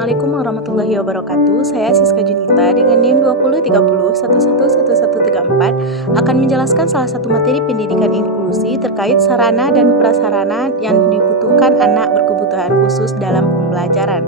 Assalamualaikum warahmatullahi wabarakatuh. Saya Siska Junita dengan NIM 2030111134 akan menjelaskan salah satu materi pendidikan inklusi terkait sarana dan prasarana yang dibutuhkan anak berkebutuhan khusus dalam pembelajaran.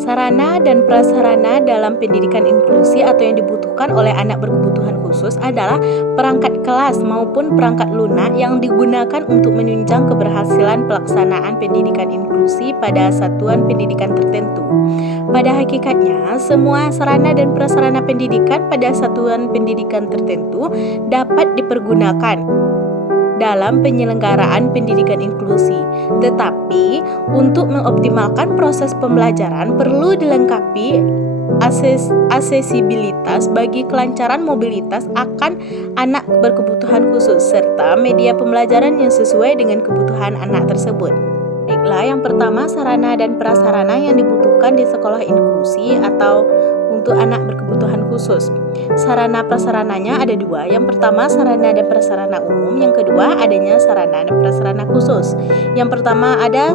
Sarana dan prasarana dalam pendidikan inklusi atau yang dibutuhkan oleh anak berkebutuhan khusus adalah perangkat kelas maupun perangkat lunak yang digunakan untuk menunjang keberhasilan pelaksanaan pendidikan inklusi pada satuan pendidikan tertentu. Pada hakikatnya, semua sarana dan prasarana pendidikan pada satuan pendidikan tertentu dapat dipergunakan dalam penyelenggaraan pendidikan inklusi. Tetapi, untuk mengoptimalkan proses pembelajaran perlu dilengkapi aksesibilitas bagi kelancaran mobilitas akan anak berkebutuhan khusus serta media pembelajaran yang sesuai dengan kebutuhan anak tersebut. Baiklah, yang pertama sarana dan prasarana yang dibutuhkan di sekolah inklusi atau untuk anak berkebutuhan khusus. Sarana prasarananya ada dua. Yang pertama sarana dan prasarana umum, yang kedua adanya sarana dan prasarana khusus. Yang pertama ada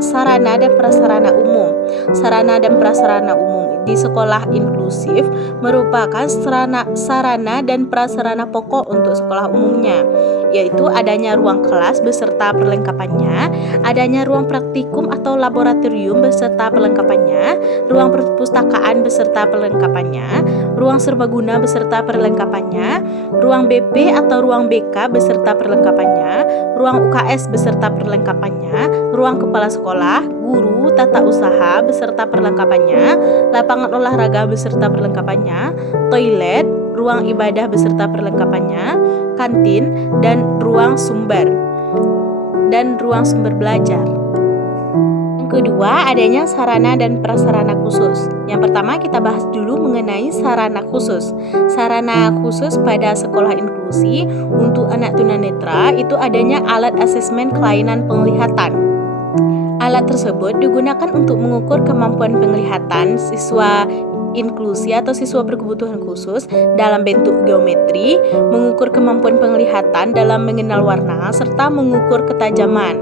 sarana dan prasarana umum. Sarana dan prasarana umum di sekolah inklusif merupakan sarana dan prasarana pokok untuk sekolah umumnya, yaitu adanya ruang kelas beserta perlengkapannya, adanya ruang praktikum atau laboratorium beserta perlengkapannya, ruang perpustakaan beserta perlengkapannya, ruang serbaguna beserta perlengkapannya, ruang BP atau ruang BK beserta perlengkapannya, ruang UKS beserta perlengkapannya, ruang kepala sekolah, guru, tata usaha beserta perlengkapannya, lapangan olahraga beserta perlengkapannya, toilet, ruang ibadah beserta perlengkapannya, kantin, dan ruang sumber belajar. Yang kedua, adanya sarana dan prasarana khusus. Yang pertama kita bahas dulu mengenai sarana khusus. Sarana khusus pada sekolah inklusi untuk anak tunanetra itu adanya alat asesmen kelainan penglihatan. Alat tersebut digunakan untuk mengukur kemampuan penglihatan siswa inklusi atau siswa berkebutuhan khusus dalam bentuk geometri, mengukur kemampuan penglihatan dalam mengenal warna, serta mengukur ketajaman.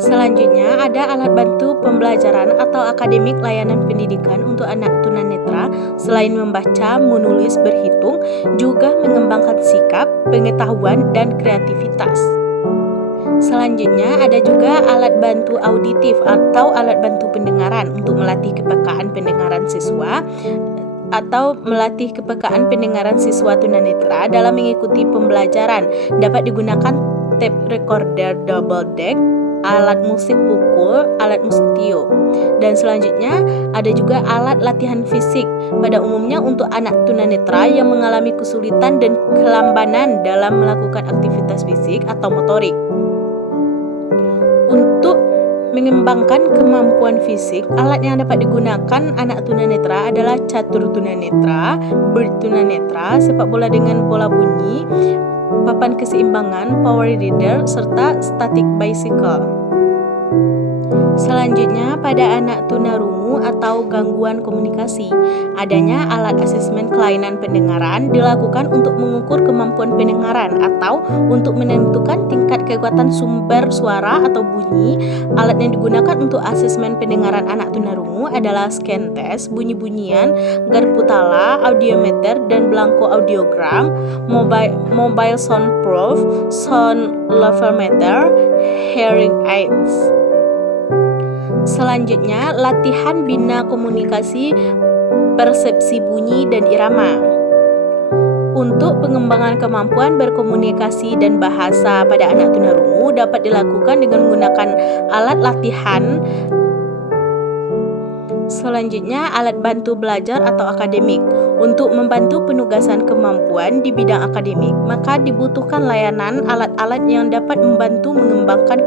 Selanjutnya ada alat bantu pembelajaran atau akademik layanan pendidikan untuk anak tunanetra. Selain membaca, menulis, berhitung, juga mengembangkan sikap, pengetahuan, dan kreativitas. Selanjutnya ada juga alat bantu auditif atau alat bantu pendengaran untuk melatih kepekaan pendengaran siswa tunanetra dalam mengikuti pembelajaran. Dapat digunakan tape recorder double deck, alat musik pukul, alat musik tiup. Dan selanjutnya ada juga alat latihan fisik pada umumnya untuk anak tunanetra yang mengalami kesulitan dan kelambanan dalam melakukan aktivitas fisik atau motorik. Untuk mengembangkan kemampuan fisik, alat yang dapat digunakan anak tunanetra adalah catur tunanetra, bird tunanetra, sepak bola dengan bola bunyi, papan keseimbangan, power reader, serta static bicycle. Selanjutnya pada anak tunarungu atau gangguan komunikasi, adanya alat asesmen kelainan pendengaran dilakukan untuk mengukur kemampuan pendengaran atau untuk menentukan tingkat kekuatan sumber suara atau bunyi. Alat yang digunakan untuk asesmen pendengaran anak tunarungu adalah scan test, bunyi-bunyian, garputala, audiometer, dan belangko audiogram, mobile sound proof, sound level meter, hearing aids. Selanjutnya, latihan bina komunikasi, persepsi bunyi, dan irama. Untuk pengembangan kemampuan berkomunikasi dan bahasa pada anak tunarungu dapat dilakukan dengan menggunakan alat latihan. Selanjutnya, alat bantu belajar atau akademik. Untuk membantu penugasan kemampuan di bidang akademik, maka dibutuhkan layanan alat-alat yang dapat membantu mengembangkan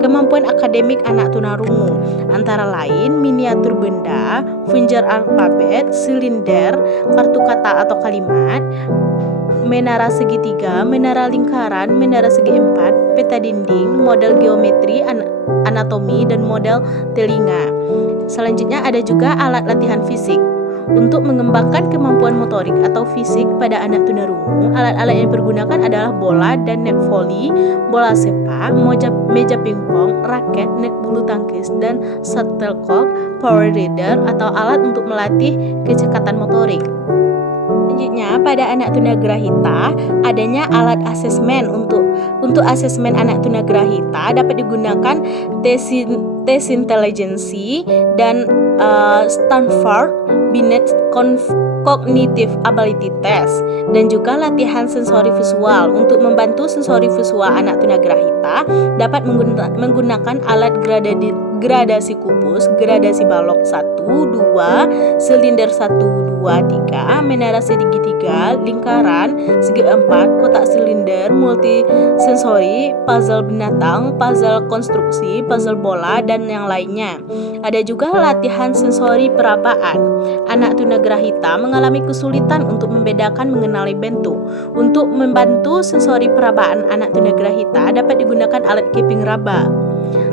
kemampuan akademik anak tunarungu, antara lain miniatur benda, funjer alfabet, silinder, kartu kata atau kalimat, menara segitiga, menara lingkaran, menara segi empat, peta dinding, model geometri, anatomi, dan model telinga. Selanjutnya ada juga alat latihan fisik. Untuk mengembangkan kemampuan motorik atau fisik pada anak tunarungu, alat-alat yang dipergunakan adalah bola dan net volley, bola sepak, meja pingpong, raket, net bulu tangkis, dan shuttlecock, power reader atau alat untuk melatih kecepatan motorik. Selanjutnya, pada anak tunagrahita adanya alat asesmen. Untuk asesmen anak tunagrahita dapat digunakan tes intelijensi dan Stanford Binet Cognitive Ability Test, dan juga latihan sensori visual. Untuk membantu sensori visual anak tunagrahita dapat menggunakan alat gradasi kubus, gradasi balok 1, 2, silinder 1, 2, 3, menara segitiga, lingkaran, segi 4, kotak silinder, multisensori, puzzle binatang, puzzle konstruksi, puzzle bola, dan yang lainnya. Ada juga latihan sensori perabaan. Anak tunagrahita mengalami kesulitan untuk membedakan mengenali bentuk. Untuk membantu sensori perabaan anak tunagrahita dapat digunakan alat keping raba.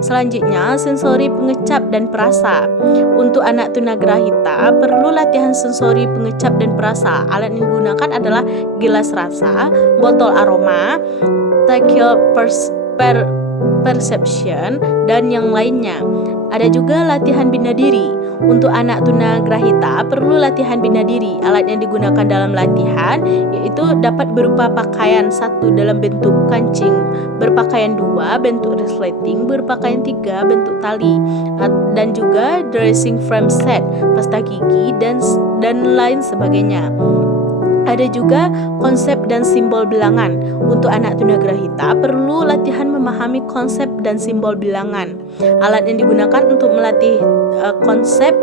Selanjutnya, sensori pengecap dan perasa. Untuk anak tunagrahita perlu latihan sensori pengecap dan perasa. Alat yang digunakan adalah gelas rasa, botol aroma, tactile perception, dan yang lainnya. Ada juga latihan bina diri. Untuk anak tunagrahita perlu latihan bina diri. Alat yang digunakan dalam latihan yaitu dapat berupa pakaian 1 dalam bentuk kancing, berpakaian 2 bentuk resleting, berpakaian 3 bentuk tali, dan juga dressing frame set, pasta gigi, dan lain sebagainya. Ada juga konsep dan simbol bilangan. Untuk anak tunagrahita perlu latihan memahami konsep dan simbol bilangan. Alat yang digunakan untuk melatih konsep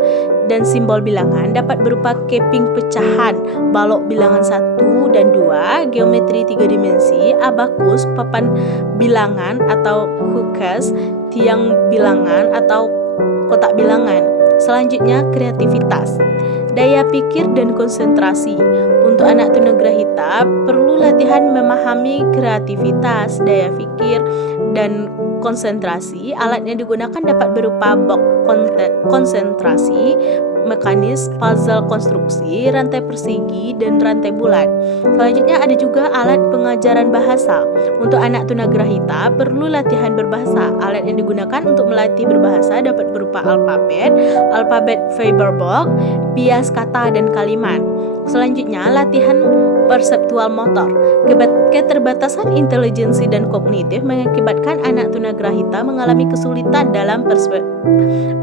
dan simbol bilangan dapat berupa keping pecahan, balok bilangan 1 dan 2, geometri 3 dimensi, abakus, papan bilangan atau hookers, tiang bilangan atau kotak bilangan. Selanjutnya, kreativitas, daya pikir dan konsentrasi. Untuk anak tunagrahita perlu latihan memahami kreativitas, daya pikir, dan konsentrasi. Alat yang digunakan dapat berupa box konsentrasi, mekanis, puzzle konstruksi, rantai persegi, dan rantai bulat. Selanjutnya ada juga alat pengajaran bahasa. Untuk anak tunagrahita perlu latihan berbahasa. Alat yang digunakan untuk melatih berbahasa dapat berupa alfabet Feiberbach, bias kata dan kalimat. Selanjutnya, latihan perseptual motor. Keterbatasan intelijensi dan kognitif mengakibatkan anak tunagrahita mengalami kesulitan dalam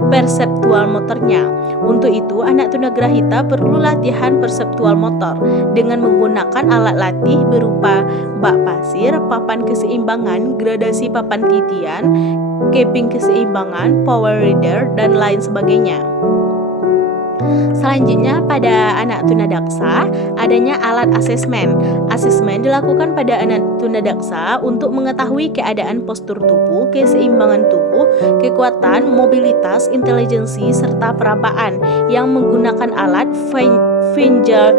perseptual motornya. Untuk itu, anak tunagrahita perlu latihan perseptual motor dengan menggunakan alat latih berupa bak pasir, papan keseimbangan, gradasi papan titian, keping keseimbangan, power reader, dan lain sebagainya. Selanjutnya, pada anak tunadaksa adanya alat asesmen. Asesmen dilakukan pada anak tunadaksa untuk mengetahui keadaan postur tubuh, keseimbangan tubuh, kekuatan, mobilitas, intelijensi, serta perabaan yang menggunakan alat finger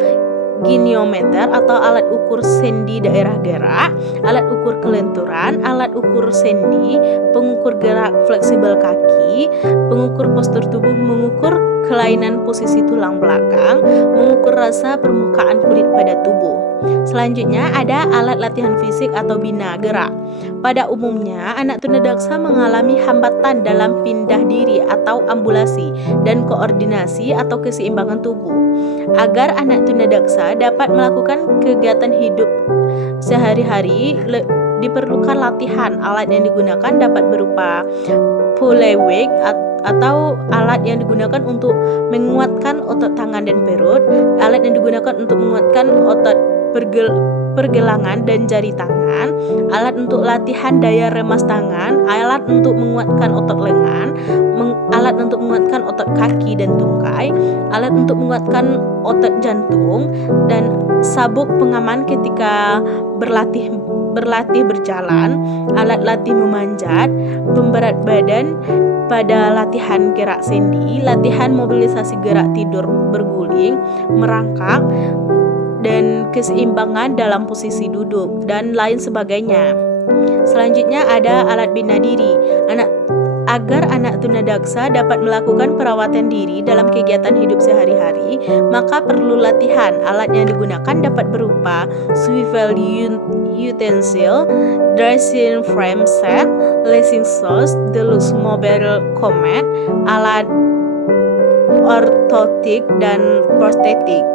giniometer atau alat ukur sendi daerah gerak, alat ukur kelenturan, alat ukur sendi, pengukur gerak fleksibel kaki, pengukur postur tubuh, mengukur kelainan posisi tulang belakang, mengukur rasa permukaan kulit pada tubuh. Selanjutnya ada alat latihan fisik atau bina gerak. Pada umumnya, anak tunadaksa mengalami hambatan dalam pindah diri atau ambulasi dan koordinasi atau keseimbangan tubuh. Agar anak tunadaksa dapat melakukan kegiatan hidup sehari-hari, diperlukan latihan. Alat yang digunakan dapat berupa pulley-weight atau alat yang digunakan untuk menguatkan otot tangan dan perut, alat yang digunakan untuk menguatkan otot pergelangan dan jari tangan, alat untuk latihan daya remas tangan, alat untuk menguatkan otot lengan, alat untuk menguatkan otot kaki dan tungkai, alat untuk menguatkan otot jantung, dan sabuk pengaman ketika berlatih berjalan, alat latih memanjat, pemberat badan pada latihan gerak sendi, latihan mobilisasi gerak tidur berguling, merangkak, dan keseimbangan dalam posisi duduk, dan lain sebagainya. Selanjutnya ada alat bina diri. Agar anak tunadaksa dapat melakukan perawatan diri dalam kegiatan hidup sehari-hari, maka perlu latihan. Alat yang digunakan dapat berupa swivel utensil, dressing frame set, lacing shoes, deluxe mobile comet, alat ortotik dan prostetik.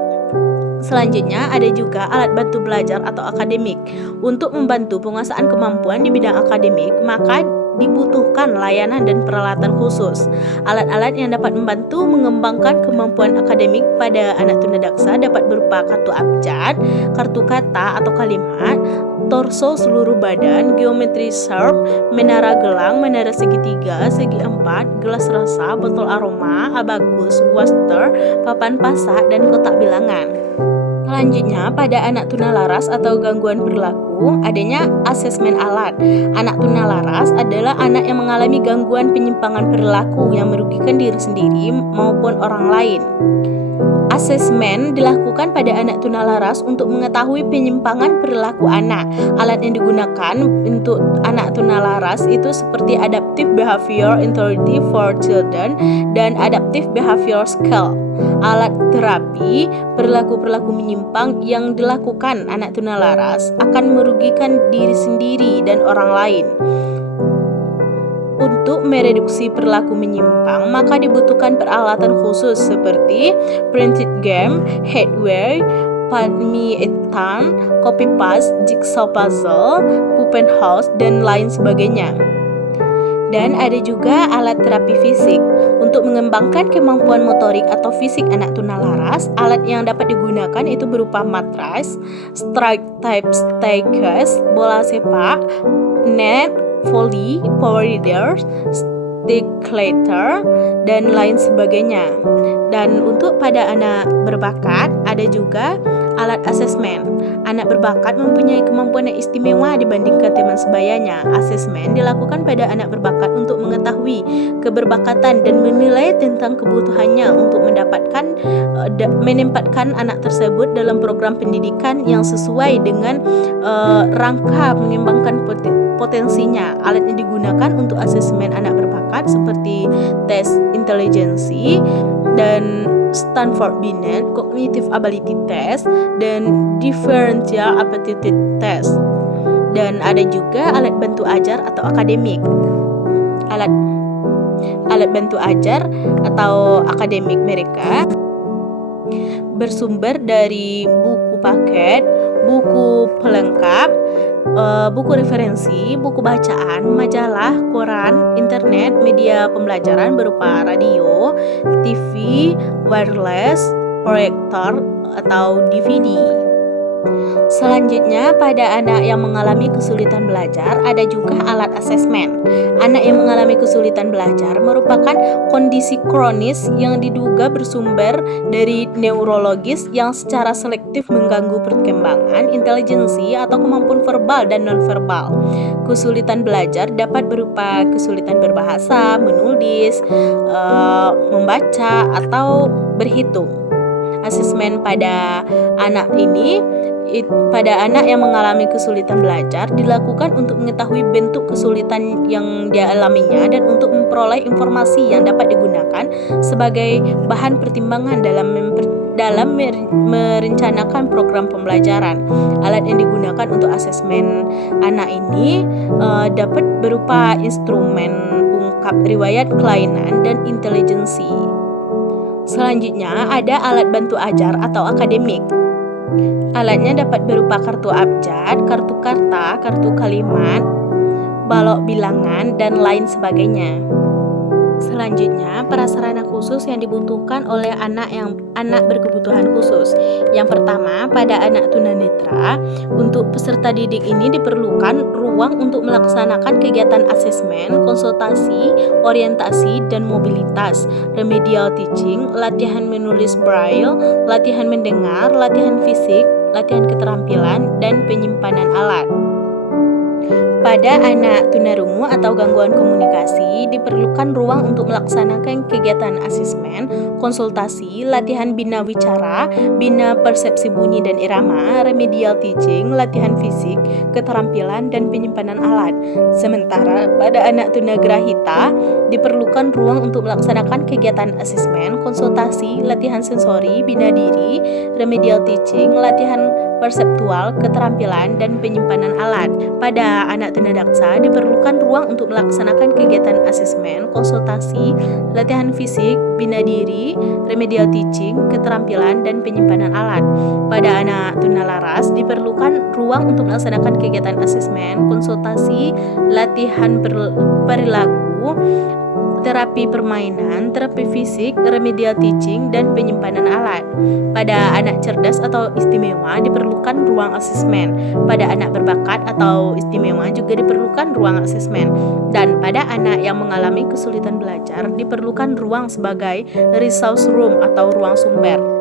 Selanjutnya ada juga alat bantu belajar atau akademik. Untuk membantu penguasaan kemampuan di bidang akademik, maka dibutuhkan layanan dan peralatan khusus. Alat-alat yang dapat membantu mengembangkan kemampuan akademik pada anak tunadaksa dapat berupa kartu abjad, kartu kata atau kalimat, torso seluruh badan, geometri sharp, menara gelang, menara segitiga, segi empat, gelas rasa, botol aroma, abakus, waster, papan pasak, dan kotak bilangan. Selanjutnya, pada anak tunalaras atau gangguan perilaku, adanya asesmen alat. Anak tunalaras adalah anak yang mengalami gangguan penyimpangan perilaku yang merugikan diri sendiri maupun orang lain. Asesmen dilakukan pada anak tunalaras untuk mengetahui penyimpangan perilaku anak. Alat yang digunakan untuk anak tunalaras itu seperti Adaptive Behavior Intervention for Children dan Adaptive Behavior Scale. Alat terapi perilaku-perilaku menyimpang yang dilakukan anak tunalaras akan merugikan diri sendiri dan orang lain. Untuk mereduksi perilaku menyimpang, maka dibutuhkan peralatan khusus seperti printed game, headwear, palmietan, copy paste, jigsaw puzzle, pupen house, dan lain sebagainya. Dan ada juga alat terapi fisik. Untuk mengembangkan kemampuan motorik atau fisik anak tunalaras, alat yang dapat digunakan itu berupa matras, strike type staircase, bola sepak, net, volley, power readers, stickletter, dan lain sebagainya. Dan untuk pada anak berbakat, ada juga alat asesmen. Anak berbakat mempunyai kemampuan yang istimewa dibandingkan teman sebayanya. Asesmen dilakukan pada anak berbakat untuk mengetahui keberbakatan dan menilai tentang kebutuhannya untuk menempatkan anak tersebut dalam program pendidikan yang sesuai dengan rangka mengembangkan potensinya. Alat yang digunakan untuk asesmen anak berbakat seperti tes intelijensi dan Stanford Binet, Cognitive Ability Test, dan Differential Aptitude Test. Dan ada juga alat bantu ajar atau akademik. Alat bantu ajar atau akademik mereka bersumber dari buku paket, buku pelengkap, buku referensi, buku bacaan, majalah, koran, internet, media pembelajaran berupa radio, TV, wireless, proyektor, atau DVD. Selanjutnya, pada anak yang mengalami kesulitan belajar, ada juga alat asesmen. Anak yang mengalami kesulitan belajar merupakan kondisi kronis yang diduga bersumber dari neurologis yang secara selektif mengganggu perkembangan, intelijensi, atau kemampuan verbal dan nonverbal. Kesulitan belajar dapat berupa kesulitan berbahasa, menulis, membaca, atau berhitung. Asesmen pada anak yang mengalami kesulitan belajar dilakukan untuk mengetahui bentuk kesulitan yang dia alaminya dan untuk memperoleh informasi yang dapat digunakan sebagai bahan pertimbangan dalam merencanakan program pembelajaran. Alat yang digunakan untuk asesmen anak ini dapat berupa instrumen ungkap riwayat kelainan dan intelijensi. Selanjutnya ada alat bantu ajar atau akademik. Alatnya dapat berupa kartu abjad, kartu karta, kartu kalimat, balok bilangan, dan lain sebagainya. Selanjutnya, prasarana khusus yang dibutuhkan oleh anak berkebutuhan khusus. Yang pertama, pada anak tunanetra, untuk peserta didik ini diperlukan ruang untuk melaksanakan kegiatan asesmen, konsultasi, orientasi, dan mobilitas, remedial teaching, latihan menulis braille, latihan mendengar, latihan fisik, latihan keterampilan, dan penyimpanan alat. Pada anak tunarungu atau gangguan komunikasi, diperlukan ruang untuk melaksanakan kegiatan asesmen, konsultasi, latihan bina wicara, bina persepsi bunyi dan irama, remedial teaching, latihan fisik, keterampilan, dan penyimpanan alat. Sementara pada anak tunagrahita, diperlukan ruang untuk melaksanakan kegiatan asesmen, konsultasi, latihan sensori, bina diri, remedial teaching, latihan perseptual, keterampilan, dan penyimpanan alat. Pada anak tunadaksa diperlukan ruang untuk melaksanakan kegiatan asesmen, konsultasi, latihan fisik, bina diri, remedial teaching, keterampilan, dan penyimpanan alat. Pada anak tunalaras diperlukan ruang untuk melaksanakan kegiatan asesmen, konsultasi, latihan perilaku, terapi permainan, terapi fisik, remedial teaching, dan penyimpanan alat. Pada anak cerdas atau istimewa diperlukan ruang asesmen. Pada anak berbakat atau istimewa juga diperlukan ruang asesmen. Dan pada anak yang mengalami kesulitan belajar diperlukan ruang sebagai resource room atau ruang sumber.